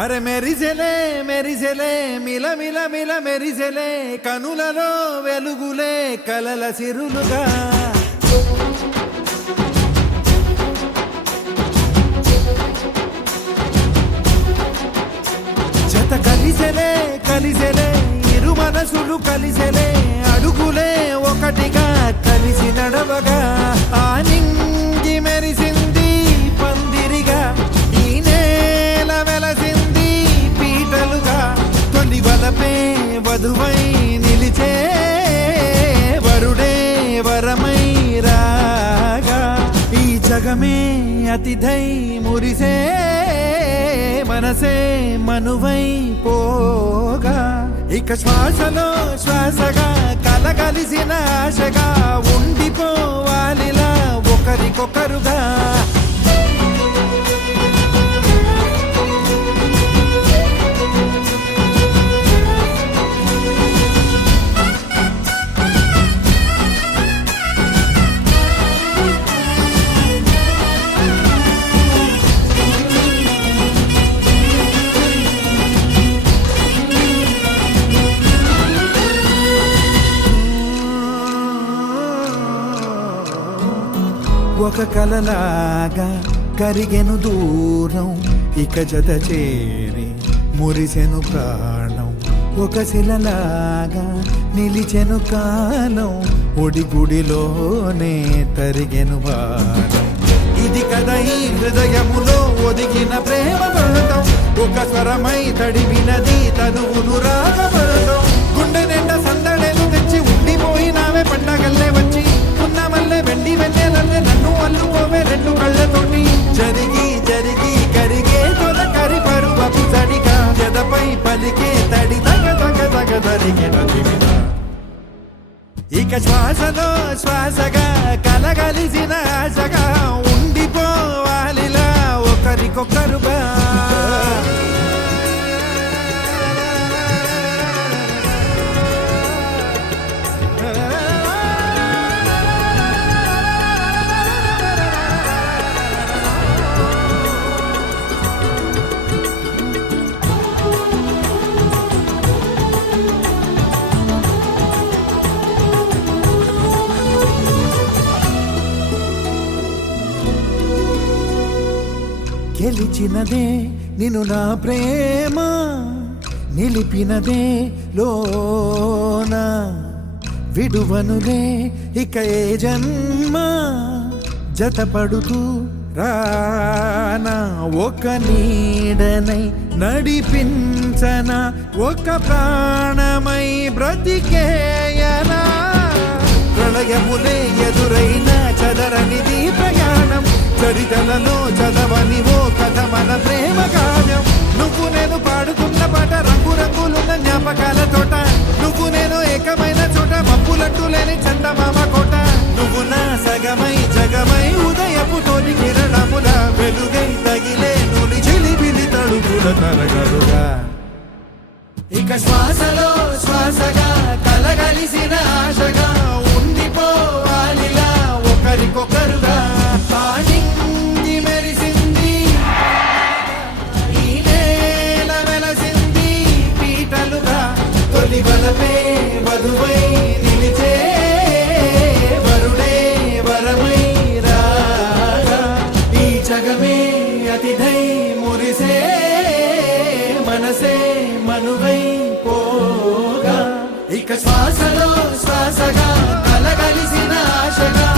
అరే మెరిసెలే మెరిసెలే మిల మిల మిల మెరిసెలే కనులలో వెలుగులే కలల సిరులుగా జత కలిసెలే కలిసెలే ఇరు మనసులు కలిసెలే అడుగులే ఒకటిగా కలిసి నడవగా ఆ నింగి మెరిసింది పందిరిగా ఈ నేల వెలసింది పీటలుగా తొలి వలపే వధువై నిలిచే వరుడే వరమై రాగా ఈ జగమే అతిథై మురిసే మనసే మనువై పోగా ఇక శ్వాసలో శ్వాసగా కలగలిసిన ఆశగా ఉండిపోవాలిలా ఒకరికొకరుగా ఒక కలలాగా కరిగెను దూరం ఇక జత చేరి మురిసెను ప్రాణం ఒక శిలలాగా నిలిచెను కాలం ఒడిగుడిలోనే తరిగెను భారం ఇది కదా ఈ హృదయములో ఒదిగిన ప్రేమ బంధం ఒక స్వరమై తడివినది తనువును రాగబడతాం గుండె నిండా సందడేలు తెచ్చి ఉండిపోయినావే పండగల్లే వచ్చి ఉన్నమల్లే వెండి వెన్నెలల్లే నన్ను అల్లుకోవే రెండు కళ్ళతోటి జరిగి జరిగి కరిగే తొలకరి పరువపు తడిగా జదపై పలికే తడి తగ తగ తగ తరిగిన దివిన ఇక శ్వాసలో శ్వాసగా కలగలిసిన ఆశగా ఉండిపోవాలిలా ఒకరికొకరుగా గెలిచినదే నిన్ను నా ప్రేమ నిలిపినదే లోన విడువనులే ఇక ఏ జన్మ జతపడుతూ రానా ఒక నీడనై నడిపించనా ఒక ప్రాణమై బ్రతికేయనా ప్రళయములే ఎదురైన చదరనిది ప్రయాణం చరితలలో చదవని ఓ కథ మన ప్రేమ గానం నువ్వు నేను పాడుతున్న పాట రంగు రంగులున్న జ్ఞాపకాల తోట నువ్వు నేను ఏకమైన చోట మప్పులట్టు లేని చందమామ కోట నువ్వు నా సగమై జగమై ఉదయపు తోటి కిరణముల వెలుగై తగిలే నులి చిలిబిలి తడుగుల తరగలుగా ఇక శ్వాసలో శ్వాసగా కలగలిసిన ఆశగా ఉండిపోవాలిలా ఒకరికొకరుగా నింగి మెరిసింది ఈ నేల వెలసింది పీటలుగా తొలి వలపే వధువై నిలిచే వరుడే వరమై రాగా ఈ జగమే అతిథై మురిసే మనసే మనువై పోగా ఇక శ్వాసలో శ్వాసగా కలగలిసిన ఆశగా